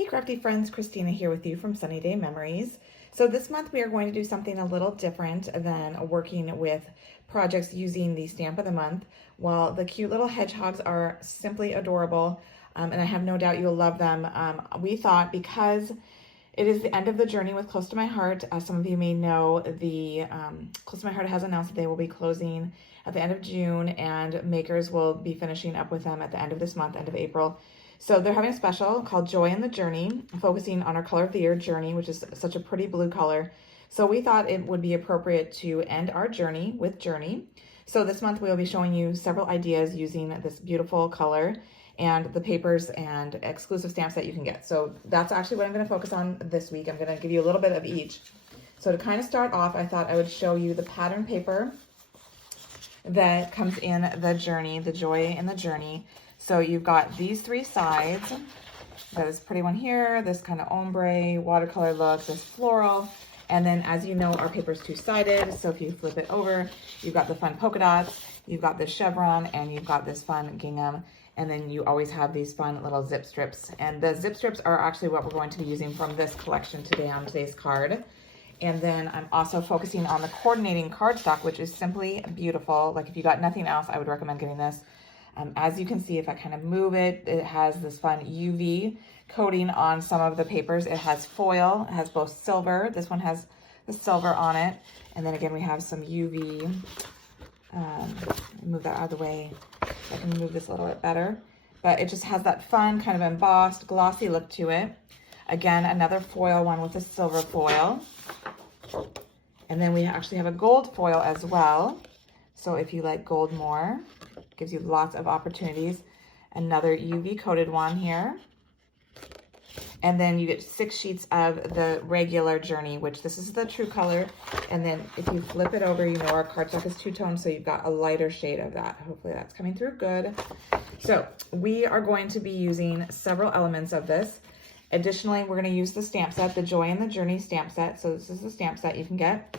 Hey crafty friends, Christina here with you from Sunny Day Memories. So this month we are going to do something a little different than working with projects using the stamp of the month. While the cute little hedgehogs are simply adorable, and I have no doubt you'll love them, we thought because it is the end of the journey with Close to My Heart, as some of you may know, the Close to My Heart has announced that they will be closing at the end of June, and makers will be finishing up with them at the end of this month, end of April. So they're having a special called Joy in the Journey, focusing on our color of the year, Journey, which is such a pretty blue color. So we thought it would be appropriate to end our journey with Journey. So this month we'll be showing you several ideas using this beautiful color and the papers and exclusive stamps that you can get. So that's actually what I'm going to focus on this week. I'm going to give you a little bit of each. So to kind of start off, I thought I would show you the pattern paper that comes in the Journey, the Joy in the Journey. So you've got these three sides. Got this pretty one here, this kind of ombre, watercolor look, this floral. And then as you know, our paper is two-sided. So if you flip it over, you've got the fun polka dots, you've got this chevron, and you've got this fun gingham. And then you always have these fun little zip strips. And the zip strips are actually what we're going to be using from this collection today on today's card. And then I'm also focusing on the coordinating cardstock, which is simply beautiful. Like if you got nothing else, I would recommend getting this. As you can see, if I kind of move it, it has this fun UV coating on some of the papers. It has foil, it has both silver. This one has the silver on it. And then again, we have some UV. Move that out of the way so I can move this a little bit better. But it just has that fun kind of embossed, glossy look to it. Again, another foil one with a silver foil. And then we actually have a gold foil as well. So if you like gold more, gives you lots of opportunities. Another UV coated one here. And then you get 6 sheets of the regular Journey, which this is the true color. And then if you flip it over, you know our cardstock is two-tone, so you've got a lighter shade of that. Hopefully that's coming through good. So we are going to be using several elements of this. Additionally, we're going to use the stamp set, the Joy in the Journey stamp set. So this is the stamp set you can get.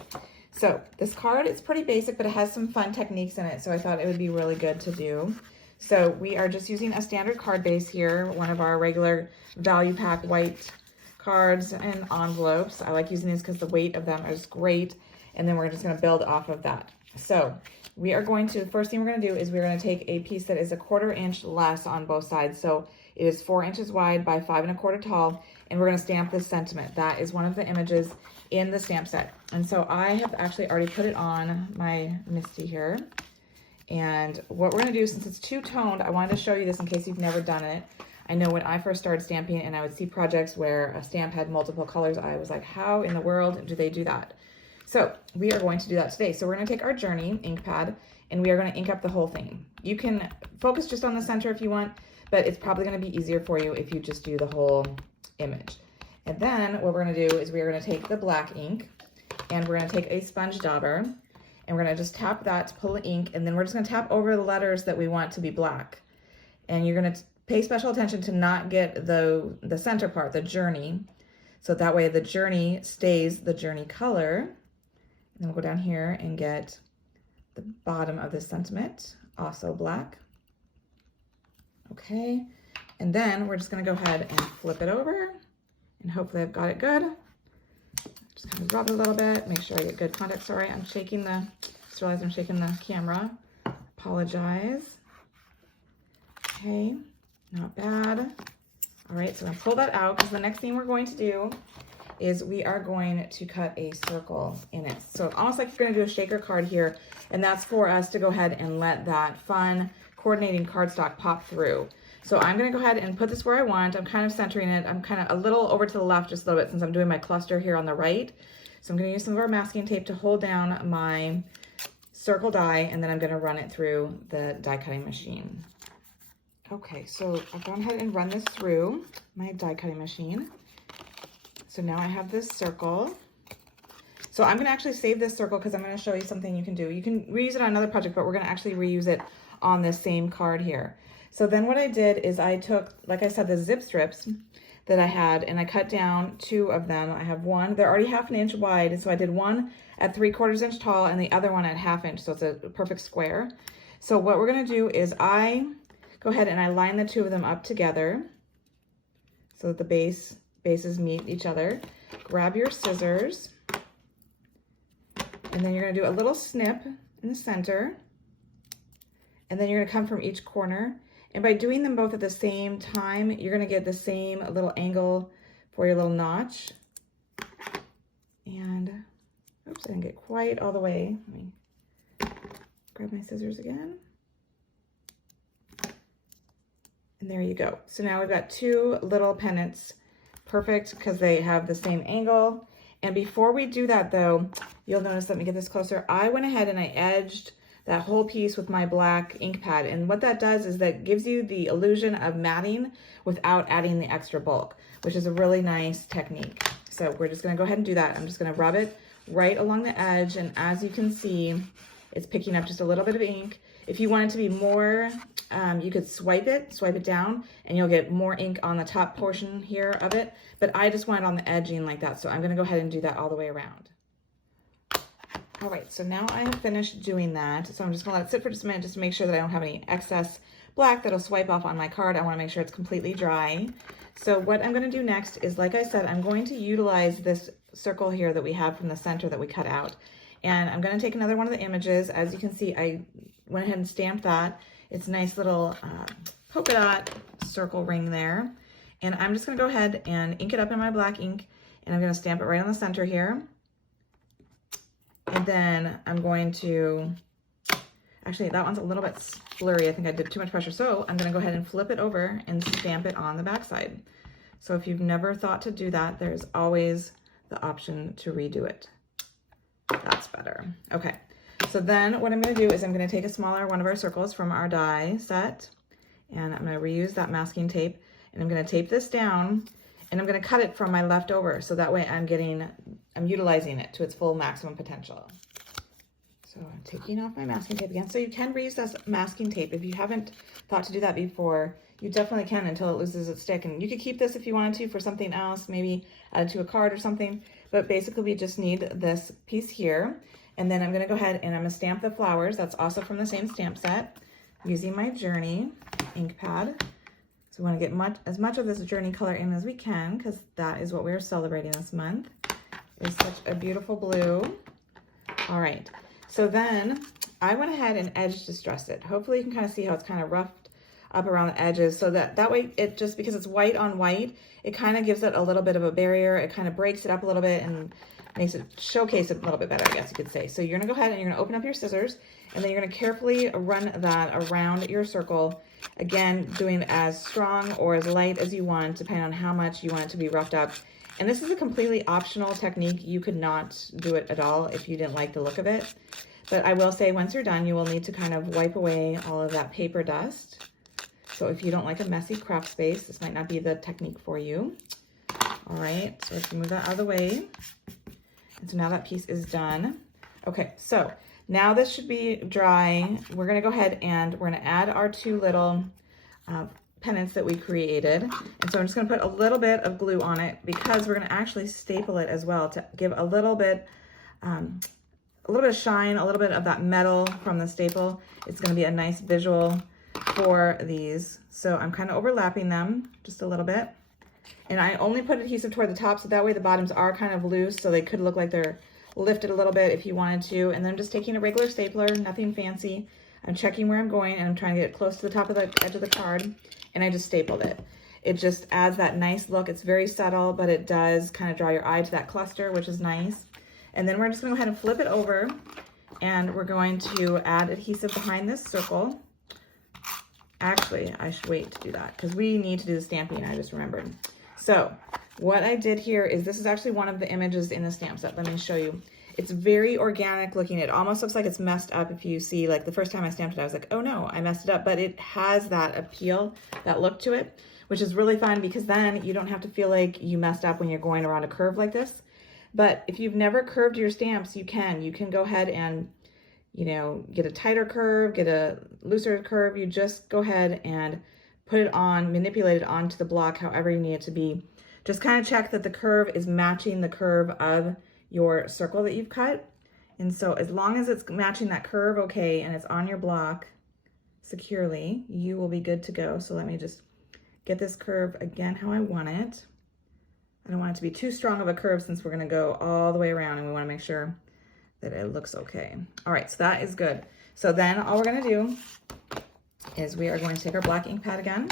So this card is pretty basic, but it has some fun techniques in it. So I thought it would be really good to do. So we are just using a standard card base here, one of our regular value pack white cards and envelopes. I like using these because the weight of them is great. And then we're just going to build off of that. So we are going to, the first thing we're going to do is we're going to take a piece that is 1/4 inch less on both sides. So it is 4 inches wide by 5 1/4 tall. And we're going to stamp this sentiment. That is one of the images in the stamp set. And so I have actually already put it on my Misty here. And what we're going to do, since it's two-toned, I wanted to show you this in case you've never done it. I know when I first started stamping and I would see projects where a stamp had multiple colors, I was like, how in the world do they do that? So we are going to do that today. So we're going to take our Journey ink pad and we are going to ink up the whole thing. You can focus just on the center if you want, but it's probably going to be easier for you if you just do the whole image. And then what we're going to do is we're going to take the black ink and we're going to take a sponge dauber and we're going to just tap that to pull the ink, and then we're just going to tap over the letters that we want to be black. And you're going to pay special attention to not get the center part, the Journey. So that way the Journey stays the Journey color. And then we'll go down here and get the bottom of this sentiment, also black. Okay. And then we're just going to go ahead and flip it over. And hopefully I've got it good. Just kind of rub it a little bit, make sure I get good contact. Sorry, I'm shaking just realized I'm shaking the camera. Apologize. Okay, not bad. All right, so I'm gonna pull that out because the next thing we're going to do is we are going to cut a circle in it. So almost like you're gonna do a shaker card here, and that's for us to go ahead and let that fun coordinating cardstock pop through. So I'm going to go ahead and put this where I want. I'm kind of centering it. I'm kind of a little over to the left just a little bit since I'm doing my cluster here on the right. So I'm going to use some of our masking tape to hold down my circle die, and then I'm going to run it through the die cutting machine. Okay, so I've gone ahead and run this through my die cutting machine. So now I have this circle. So I'm going to actually save this circle because I'm going to show you something you can do. You can reuse it on another project, but we're going to actually reuse it on this same card here. So then what I did is I took, like I said, the zip strips that I had, and I cut down 2 of them. I have one, they're already 1/2 inch wide. So I did one at 3/4 inch tall and the other one at 1/2 inch. So it's a perfect square. So what we're going to do is I go ahead and I line the 2 of them up together. so that the bases meet each other. Grab your scissors, and then you're gonna do a little snip in the center, and then you're gonna come from each corner. And by doing them both at the same time, you're gonna get the same little angle for your little notch. And, oops, I didn't get quite all the way. Let me grab my scissors again. And there you go. So now we've got two little pennants, perfect because they have the same angle. And before we do that though, you'll notice, let me get this closer, I went ahead and I edged that whole piece with my black ink pad. And what that does is that gives you the illusion of matting without adding the extra bulk, which is a really nice technique. So we're just gonna go ahead and do that. I'm just gonna rub it right along the edge. And as you can see, it's picking up just a little bit of ink. If you want it to be more, you could swipe it down, and you'll get more ink on the top portion here of it. But I just want it on the edging like that. So I'm gonna go ahead and do that all the way around. All right, so now I have finished doing that. So I'm just gonna let it sit for just a minute just to make sure that I don't have any excess black that'll swipe off on my card. I wanna make sure it's completely dry. So what I'm gonna do next is, like I said, I'm going to utilize this circle here that we have from the center that we cut out. And I'm gonna take another one of the images. As you can see, I went ahead and stamped that. It's a nice little polka dot circle ring there. And I'm just gonna go ahead and ink it up in my black ink, and I'm gonna stamp it right on the center here. And then I'm going to, actually that one's a little bit blurry. I think I did too much pressure. So I'm gonna go ahead and flip it over and stamp it on the back side. So if you've never thought to do that, there's always the option to redo it. That's better. Okay, so then what I'm gonna do is I'm gonna take a smaller one of our circles from our die set, and I'm gonna reuse that masking tape, and I'm gonna tape this down, and I'm gonna cut it from my leftover, so that way I'm utilizing it to its full maximum potential. So I'm taking off my masking tape again. So you can reuse this masking tape. If you haven't thought to do that before, you definitely can until it loses its stick. And you could keep this if you wanted to for something else, maybe add it to a card or something. But basically we just need this piece here. And then I'm gonna go ahead and I'm gonna stamp the flowers. That's also from the same stamp set, using my Journey ink pad. So we wanna get as much of this Journey color in as we can, because that is what we're celebrating this month. It's such a beautiful blue. All right, so then I went ahead and edge distressed it. Hopefully you can kind of see how it's kind of roughed up around the edges, so that way it just, because it's white on white, it kind of gives it a little bit of a barrier. It kind of breaks it up a little bit and makes it showcase it a little bit better, I guess you could say. So you're gonna go ahead and you're gonna open up your scissors, and then you're gonna carefully run that around your circle. Again, doing as strong or as light as you want, depending on how much you want it to be roughed up. And this is a completely optional technique. You could not do it at all if you didn't like the look of it. But I will say, once you're done, you will need to kind of wipe away all of that paper dust. So if you don't like a messy craft space, this might not be the technique for you. All right, so let's move that out of the way. And so now that piece is done. Okay, so now this should be dry. We're gonna go ahead and we're gonna add our two little pennants that we created. And so I'm just gonna put a little bit of glue on it, because we're gonna actually staple it as well to give a little bit of shine, a little bit of that metal from the staple. It's gonna be a nice visual for these. So I'm kind of overlapping them just a little bit. And I only put adhesive toward the top, so that way the bottoms are kind of loose, so they could look like they're lifted a little bit if you wanted to. And then I'm just taking a regular stapler, nothing fancy. I'm checking where I'm going, and I'm trying to get close to the top of the edge of the card, and I just stapled it. It just adds that nice look. It's very subtle, but it does kind of draw your eye to that cluster, which is nice. And then we're just gonna go ahead and flip it over, and we're going to add adhesive behind this circle. Actually, I should wait to do that because we need to do the stamping, I just remembered. So what I did here is, this is actually one of the images in the stamp set. Let me show you. It's very organic looking. It almost looks like it's messed up. If you see, like the first time I stamped it, I was like, oh no, I messed it up. But it has that appeal, that look to it, which is really fun, because then you don't have to feel like you messed up when you're going around a curve like this. But if you've never curved your stamps, you can go ahead and, you know, get a tighter curve, get a looser curve. You just go ahead and put it on, manipulate it onto the block however you need it to be. Just kind of check that the curve is matching the curve of your circle that you've cut. And so as long as it's matching that curve, okay, and it's on your block securely, you will be good to go. So let me just get this curve again how I want it. I don't want it to be too strong of a curve since we're gonna go all the way around and we wanna make sure that it looks okay. All right, so that is good. So then all we're gonna do is we are going to take our black ink pad again.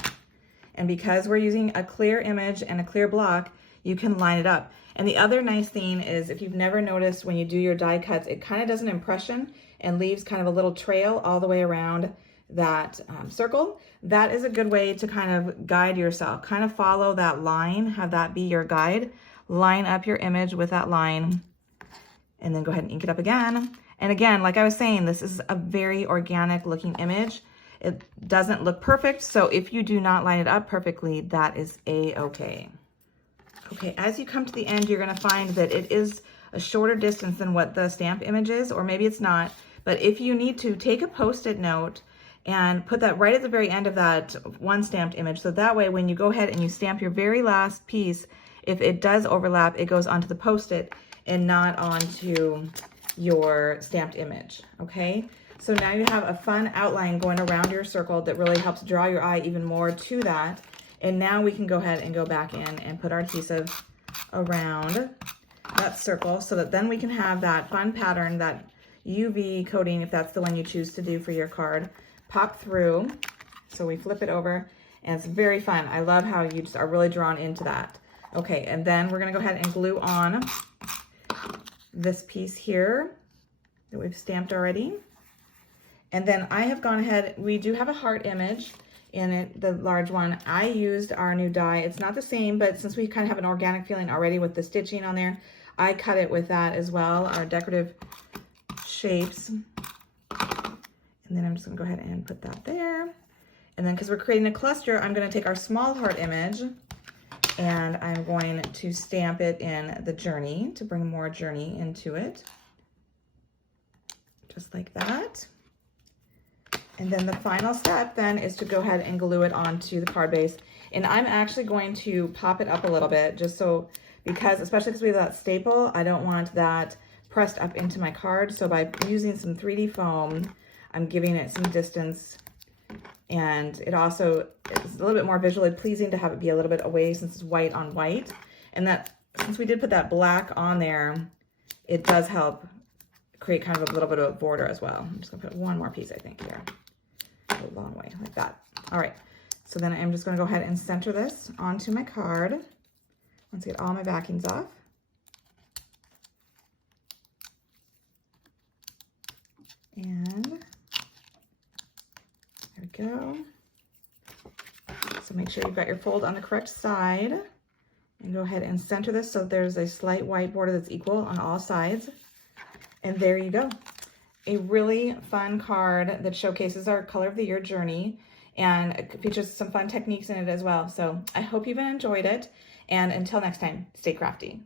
And because we're using a clear image and a clear block, you can line it up. And the other nice thing is if you've never noticed when you do your die cuts, it kind of does an impression and leaves kind of a little trail all the way around that circle. That is a good way to kind of guide yourself. Kind of follow that line, have that be your guide. Line up your image with that line and then go ahead and ink it up again. And again, like I was saying, this is a very organic looking image. It doesn't look perfect, so if you do not line it up perfectly, that is a-okay. Okay, as you come to the end, you're gonna find that it is a shorter distance than what the stamp image is, or maybe it's not, but if you need to, take a Post-it note and put that right at the very end of that one stamped image, so that way when you go ahead and you stamp your very last piece, if it does overlap, it goes onto the Post-it and not onto your stamped image, okay? So now you have a fun outline going around your circle that really helps draw your eye even more to that. And now we can go ahead and go back in and put our adhesive around that circle so that then we can have that fun pattern, that UV coating, if that's the one you choose to do for your card, pop through. So we flip it over and it's very fun. I love how you just are really drawn into that. Okay, and then we're gonna go ahead and glue on this piece here that we've stamped already. And then I have gone ahead, we do have a heart image in it, the large one. I used our new die. It's not the same, but since we kind of have an organic feeling already with the stitching on there, I cut it with that as well, our decorative shapes. And then I'm just gonna go ahead and put that there. And then because we're creating a cluster, I'm gonna take our small heart image and I'm going to stamp it in the journey to bring more journey into it. Just like that. And then the final step then is to go ahead and glue it onto the card base. And I'm actually going to pop it up a little bit just so, because, especially because we have that staple, I don't want that pressed up into my card. So by using some 3D foam, I'm giving it some distance. And it also is a little bit more visually pleasing to have it be a little bit away since it's white on white. And that, since we did put that black on there, it does help create kind of a little bit of a border as well. I'm just gonna put one more piece, I think, here. A long way, like that. All right, so then I'm just gonna go ahead and center this onto my card. Once I get all my backings off. And there we go. So make sure you've got your fold on the correct side. And go ahead and center this so there's a slight white border that's equal on all sides. And there you go. A really fun card that showcases our color of the year journey and it features some fun techniques in it as well. So I hope you've enjoyed it. And until next time, stay crafty.